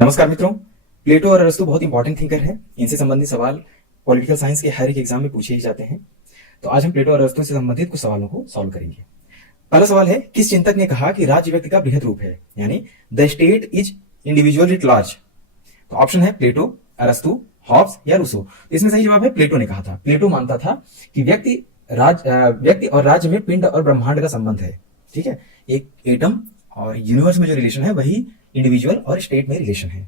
नमस्कार मित्रों, प्लेटो और अरस्तु बहुत इंपॉर्टेंट थिंकर हैं। इनसे संबंधित सवाल पॉलिटिकल साइंस के हर एक एग्जाम में पूछे ही जाते हैं। तो आज हम प्लेटो और अरस्तु से संबंधित कुछ सवालों को सॉल्व करेंगे। पहला सवाल है, किस चिंतक ने कहा कि राज्य व्यक्ति का बृहद रूप है, यानी the state is individual it large. तो ऑप्शन है प्लेटो, अरस्तु, हॉब्स या रूसो। इसमें सही जवाब है प्लेटो ने कहा था। प्लेटो मानता था कि व्यक्ति और राज्य में पिंड और ब्रह्मांड का संबंध है। ठीक है, एक एटम और यूनिवर्स में जो रिलेशन है वही इंडिविजुअल और स्टेट में रिलेशन है।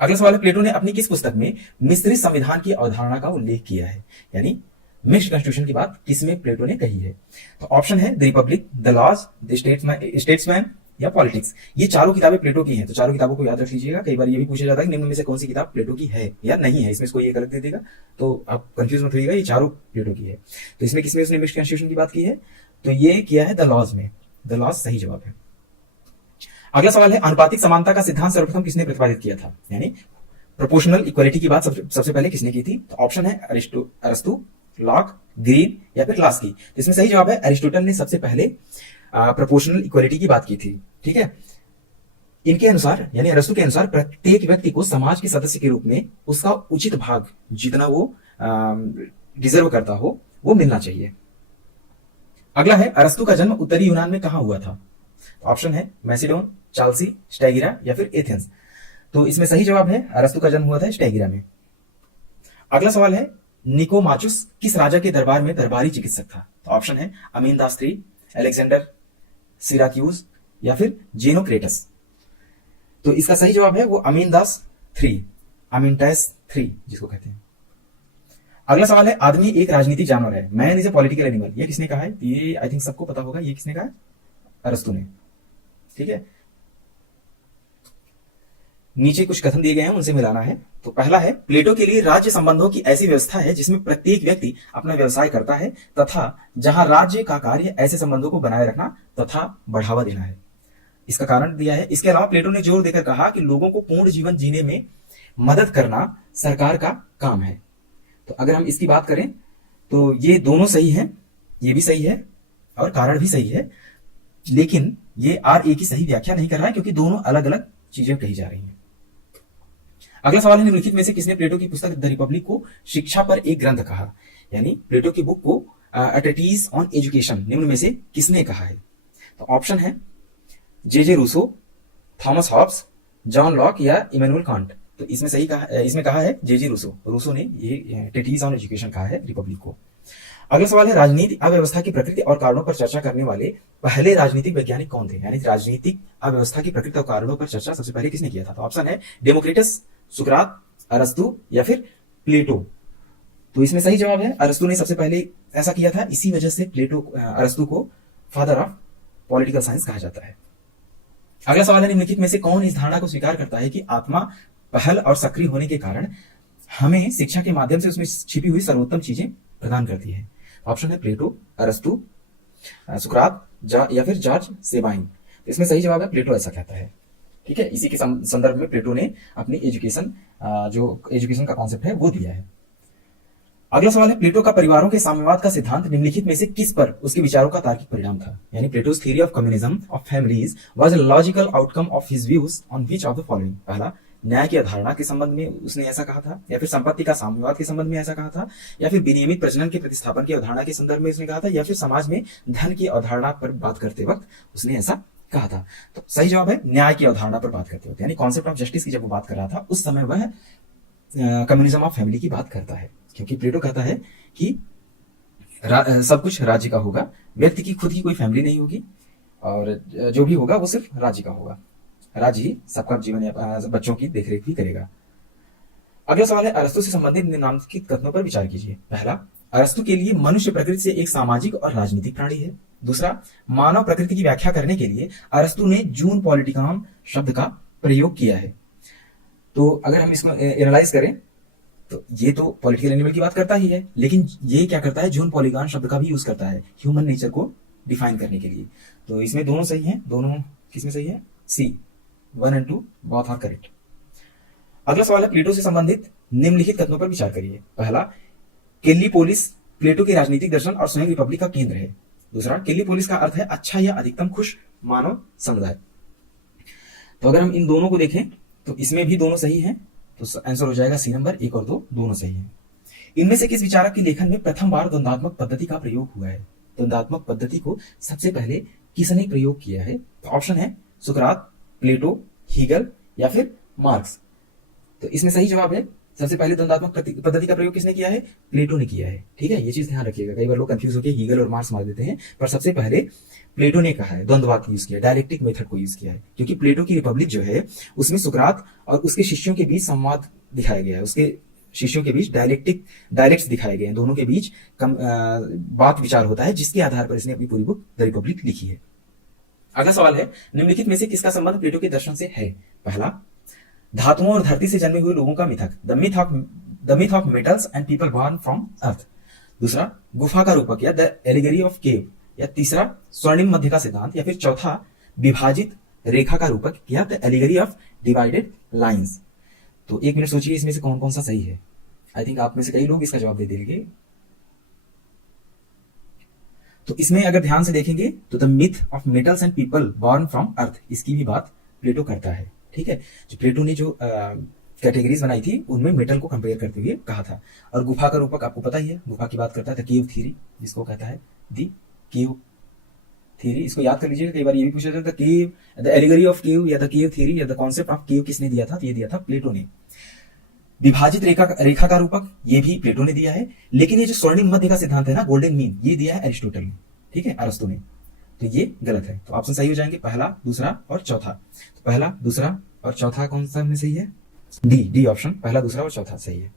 अगला सवाल है, प्लेटो ने अपनी किस पुस्तक में मिश्रित संविधान की अवधारणा का उल्लेख किया है, यानी मिक्स्ड कॉन्स्टिट्यूशन की बात किसमें प्लेटो ने कही है। तो ऑप्शन है the Republic, the Laws, the Statesman या पॉलिटिक्स। ये चारों किताबें प्लेटो की हैं, तो चारों किताबों को याद रख लीजिएगा। कई बार ये भी पूछा जाता है कि निम्न में से कौन सी किताब प्लेटो की है या नहीं है। इसमें कोई एक अलग दे देगा तो आप कंफ्यूज मत होइएगा, ये चारों प्लेटो की है। तो इसमें किसमें उसने मिक्स्ड कॉन्स्टिट्यूशन की बात की है, तो ये किया है द लॉज में। द लॉज सही जवाब है। अगला सवाल है, अनुपातिक समानता का सिद्धांत सर्वप्रथम किसने प्रतिपादित किया था, यानी प्रोपोर्शनल इक्वालिटी की बात सबसे पहले किसने की थी। तो ऑप्शन है अरस्तु, लॉक, ग्रीन या फिर क्लास की। तो इसमें सही जवाब है अरिस्टोटल ने सबसे पहले प्रोपोर्शनल इक्वालिटी की बात की थी। ठीक है, इनके अनुसार यानी अरस्तु के अनुसार प्रत्येक व्यक्ति को समाज के सदस्य के रूप में उसका उचित भाग जितना वो डिजर्व करता हो वो मिलना चाहिए। अगला है, अरस्तु का जन्म उत्तरी यूनान में कहां हुआ था। ऑप्शन है मैसिडोन, चाल्सी, स्टैगिरा या फिर एथेंस। तो इसमें सही जवाब है अरस्तु का जन्म हुआ था स्टैगिरा में। अगला सवाल है, निकोमाचुस किस राजा के दरबार में दरबारी चिकित्सक था। तो ऑप्शन है अमीनदास III, अलेक्जेंडर, सिराक्यूज या फिर जेनोक्रेटस। तो इसका सही जवाब है वो अमीनदास III, अमीनटास III जिसको कहते हैं। अगला सवाल है, आदमी एक राजनीतिक जानवर है, man is a political animal. ये किसने कहा है, ये आई थिंक सबको पता होगा। ये किसने कहा है, अरस्तु ने। ठीक है, नीचे कुछ कथन दिए गए हैं, उनसे मिलाना है। तो पहला है, प्लेटो के लिए राज्य संबंधों की ऐसी व्यवस्था है जिसमें प्रत्येक व्यक्ति अपना व्यवसाय करता है तथा जहां राज्य का कार्य ऐसे संबंधों को बनाए रखना तथा बढ़ावा देना है। इसका कारण दिया है। इसके अलावा प्लेटो ने जोर देकर कहा कि लोगों को पूर्ण जीवन जीने में मदद करना सरकार का काम है। तो अगर हम इसकी बात करें तो ये दोनों सही है, ये भी सही है और कारण भी सही है, लेकिन ये RA की सही व्याख्या नहीं कर रहा है क्योंकि दोनों अलग अलग चीजें कही जा रही हैं। अगला सवाल है, निम्नलिखित में से किसने प्लेटो की पुस्तक द रिपब्लिक को शिक्षा पर एक ग्रंथ कहा, यानी प्लेटो की बुक को अ ट्रीटिस ऑन एजुकेशन निम्न में से किसने कहा है। तो ऑप्शन है J Rousseau, Thomas Hobbes, John Locke या इमैनुअल कांट। तो इसमें कहा है जे रूसो ने ये ट्रीटिस ऑन एजुकेशन कहा है रिपब्लिक को। अगला सवाल है, राजनीतिक अव्यवस्था की प्रकृति और कारणों पर चर्चा करने वाले पहले राजनीतिक वैज्ञानिक कौन थे, यानी राजनीतिक अव्यवस्था की प्रकृति और कारणों पर चर्चा सबसे पहले किसने किया था। तो ऑप्शन है डेमोक्रिटस, सुकरात, अरस्तु या फिर प्लेटो। तो इसमें सही जवाब है अरस्तु ने सबसे पहले ऐसा किया था। इसी वजह से अरस्तु को फादर ऑफ पॉलिटिकल साइंस कहा जाता है। अगला सवाल है, निम्नलिखित में से कौन इस धारणा को स्वीकार करता है कि आत्मा पहल और सक्रिय होने के कारण हमें शिक्षा के माध्यम से उसमें छिपी हुई सर्वोत्तम चीजें प्रदान करती है। ऑप्शन है प्लेटो, अरस्तु, सुकरात या फिर जॉर्ज सेबाइन। तो इसमें सही जवाब है प्लेटो ऐसा कहता है। ठीक है, इसी के संदर्भ में प्लेटो ने अपनी एजुकेशन का कॉन्सेप्ट है वो दिया है। अगला सवाल है, प्लेटो का परिवारों के साम्यवाद का सिद्धांत निम्नलिखित में से किस पर उसके विचारों का तार्किक परिणाम था, यानी plateaus theory of communism of families was a logical outcome of his views on which of the following. पहला, न्याय की अवधारणा के संबंध में उसने ऐसा कहा था, या फिर संपत्ति का साम्यवाद के संबंध में ऐसा कहा था, या फिर विनियमित प्रजनन के प्रतिस्थापन की अवधारणा के संदर्भ में उसने कहा था, या फिर समाज में धन की अवधारणा पर बात करते वक्त उसने ऐसा कहा था। तो सही जवाब है न्याय की अवधारणा पर बात करते वक्त, यानी कॉन्सेप्ट ऑफ जस्टिस की जब वो बात कर रहा था उस समय वह कम्युनिज्म ऑफ फैमिली की बात करता है, क्योंकि प्लेटो कहता है कि सब कुछ राज्य का होगा, व्यक्ति की खुद की कोई फैमिली नहीं होगी और जो भी होगा वो सिर्फ राज्य का होगा, राज्य ही सबका जीवन या बच्चों की देखरेख भी करेगा। अगला सवाल है, अरस्तु से संबंधित निम्नलिखित कथनों पर विचार कीजिए। पहला, अरस्तु के लिए मनुष्य प्रकृति से एक सामाजिक और राजनीतिक प्राणी है। दूसरा, मानव प्रकृति की व्याख्या करने के लिए अरस्तु ने जून पॉलिटिकम शब्द का प्रयोग किया है। तो अगर हम इसको एनालाइज करें तो ये तो पॉलिटिकल एनिमल की बात करता ही है, लेकिन ये क्या करता है, जून पॉलीगॉन शब्द का भी यूज करता है ह्यूमन नेचर को डिफाइन करने के लिए। तो इसमें दोनों सही हैं, दोनों किसमें सही है, C 1 और 2 बोथ आर करेक्ट। अगला सवाल है, प्लेटो से संबंधित निम्नलिखित कथनों पर विचार करिए। पहला, केल्लीपोलिस प्लेटो के राजनीतिक दर्शन और स्वयं रिपब्लिक का केंद्र है। दूसरा, केल्लीपोलिस का अर्थ है अच्छा या अधिकतम खुश मानव समुदाय। तो अगर हम इन दोनों को देखें तो इसमें भी दोनों सही हैं, तो आंसर हो जाएगा सी नंबर, 1 और 2 दोनों सही हैं। इनमें से किस विचारक के लेखन में प्रथम बार द्वंद्वात्मक पद्धति का प्रयोग हुआ है? द्वंद्वात्मक पद्धति को सबसे पहले किसने प्रयोग किया है? तो ऑप्शन है सुकरात, प्लेटो, हीगल या फिर मार्क्स। तो इसमें सही जवाब है, सबसे पहले द्वंद्वात्मक पद्धति का प्रयोग किसने किया है? प्लेटो ने किया है। ठीक है, ये चीज ध्यान रखिएगा, कई बार लोग कंफ्यूज होकर हीगल और मार्क्स मार देते हैं, पर सबसे पहले प्लेटो ने कहा है, द्वंद्वात्मक यूज किया, डायलेक्टिक मेथड को यूज किया है, क्योंकि प्लेटो की रिपब्लिक जो है उसमें सुकरात और उसके शिष्यों के बीच संवाद दिखाया गया है, उसके शिष्यों के बीच डायलेक्ट्स दिखाए गए हैं, दोनों के बीच बात विचार होता है, जिसके आधार पर इसने अपनी पूरी बुक द रिपब्लिक लिखी है। अगला सवाल है, निम्नलिखित में से किसका संबंध प्लेटो के दर्शन से है? पहला, धातुओं और धरती से जन्मे हुए लोगों का मिथक, the myth of metals and people born from earth. दूसरा, गुफा का रूपक या द एलिगरी ऑफ केव। या तीसरा, स्वर्णिम मध्य का सिद्धांत। या फिर चौथा, विभाजित रेखा का रूपक या the allegory of divided lines. तो 1 मिनट सोचिए इसमें से कौन कौन सा सही है। आई थिंक आप में से कई लोग इसका जवाब दे देंगे। तो इसमें अगर ध्यान से देखेंगे तो the myth of metals and people born from earth, इसकी भी बात प्लेटो करता है। ठीक है, जो प्लेटो ने जो कैटेगरीज बनाई थी उनमें मेटल को कंपेयर करते हुए कहा था। और गुफा का रूपक आपको पता ही है, गुफा की बात करता है, द केव थ्योरी जिसको कहता है, द केव थ्योरी, इसको याद कर लीजिएगा, कई बार ये भी पूछा जाता है केव, द एलिगरी ऑफ केव या द केव थ्योरी या द कॉन्सेप्ट ऑफ केव किसने दिया था? तो ये दिया था प्लेटो ने। विभाजित रेखा का रूपक ये भी प्लेटो ने दिया है, लेकिन ये जो स्वर्णिम मध्य का सिद्धांत है ना, गोल्डन मीन, ये दिया है एरिस्टोटल ने। ठीक है, अरस्तु ने। तो ये गलत है, तो ऑप्शन सही हो जाएंगे पहला, दूसरा और चौथा। तो पहला, दूसरा और चौथा कौन सा में सही है? डी ऑप्शन, पहला, दूसरा और चौथा सही है।